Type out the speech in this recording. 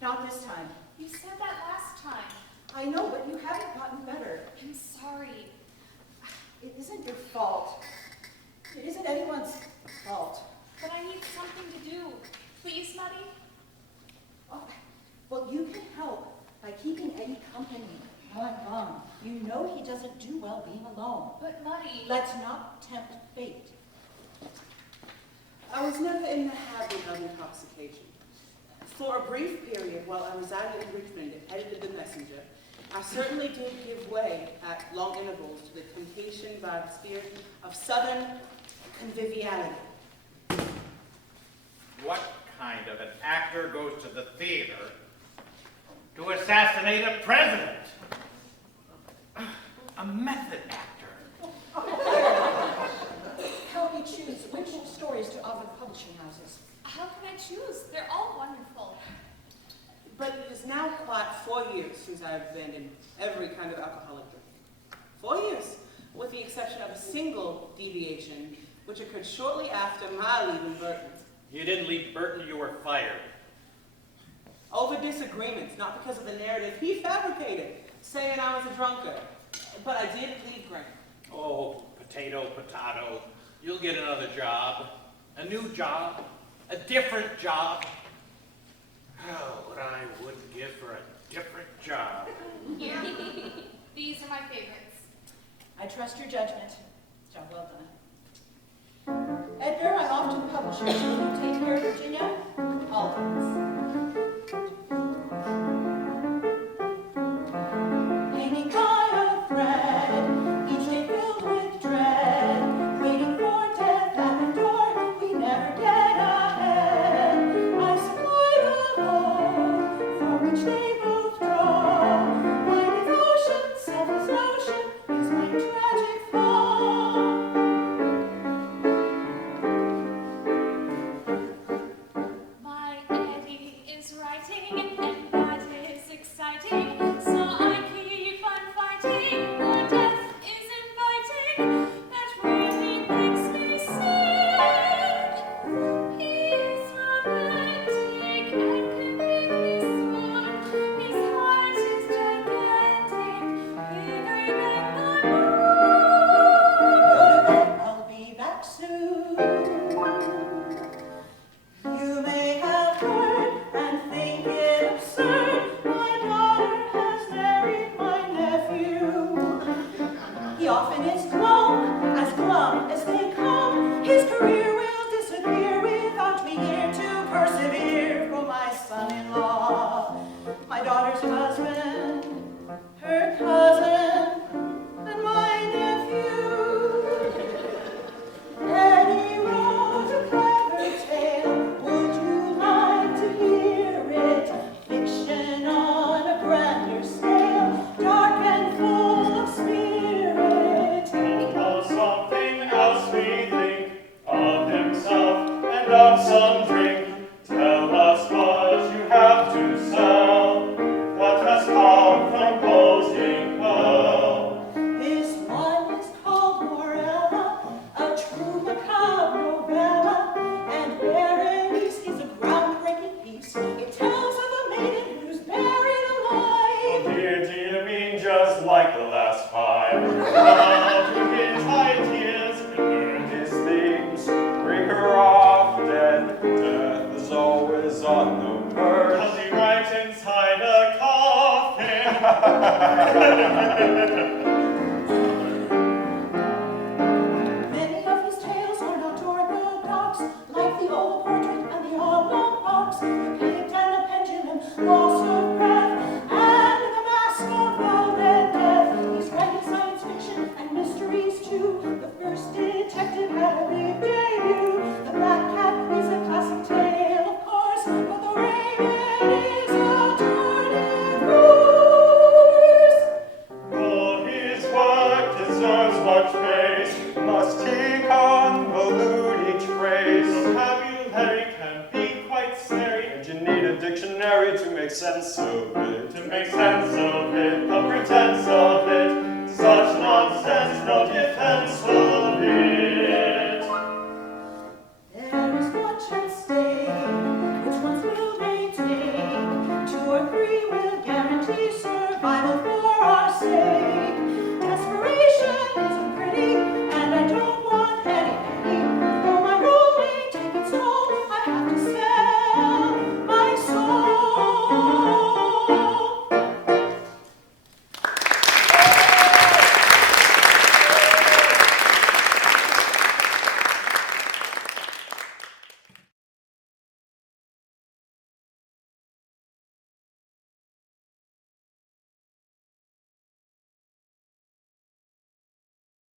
Not this time. You said that last time. I know, but you haven't gotten better. I'm sorry. It isn't your fault. It isn't anyone's fault. But I need something to do. Please, Muddy? Oh, well, you can help by keeping Eddie company while I'm gone. You know he doesn't do well being alone. But Muddy... Let's not tempt fate. I was never in the habit of intoxication. For a brief period while I resided in Richmond and edited The Messenger, I certainly did give way at long intervals to the temptation by the spirit of Southern conviviality. What kind of an actor goes to the theater to assassinate a president? A method actor. Help me choose which stories to offer the publishing houses. How can I choose? They're all wonderful. But it is now quite 4 years since I have abandoned every kind of alcoholic drink. 4 years, with the exception of a single deviation, which occurred shortly after my leaving Burton. You didn't leave Burton, you were fired. Over disagreements, not because of the narrative he fabricated, saying I was a drunkard. But I did leave Grant. Oh, potato, potato. You'll get another job. A new job. A different job. Oh, what I wouldn't give for a different job. Here. These are my favorites. I trust your judgment. Job well done. Edgar, I'm off to the publishers. Will you take care of Virginia? Always. Hanging by a thread, each day filled with dread, waiting for death at the door, we never get ahead. I supply the hole from which they both draw. My devotion, selfless notion, is my tragic flaw. My Eddie is writing, and that is exciting. So I keep on fighting, for death is inviting. That really makes me sick. He's romantic and completely smart. His heart is gigantic, bigger than my Go to bed, I'll be back soon. You may have heard and think it absurd, my daughter has married my nephew. He often is glum as they come. His career will disappear without me here to persevere. For my son-in-law, my daughter's husband, her cousin, and my nephew. Eddie wrote a clever tale. Would you like to hear it? Fiction on a grander scale, dark and full of spirit. Of something else we think, of himself and of some drink. Tell us what you have to sell, what has come from posing well. This one is called Morella, a true macabre novella, and Berenice is a groundbreaking piece. It tells of a maiden who's buried Oh alive. dear me, just like the last five. Love to his ideas and learn his things. Bring her off dead. Death is always on the verge. Does he write inside a coffin?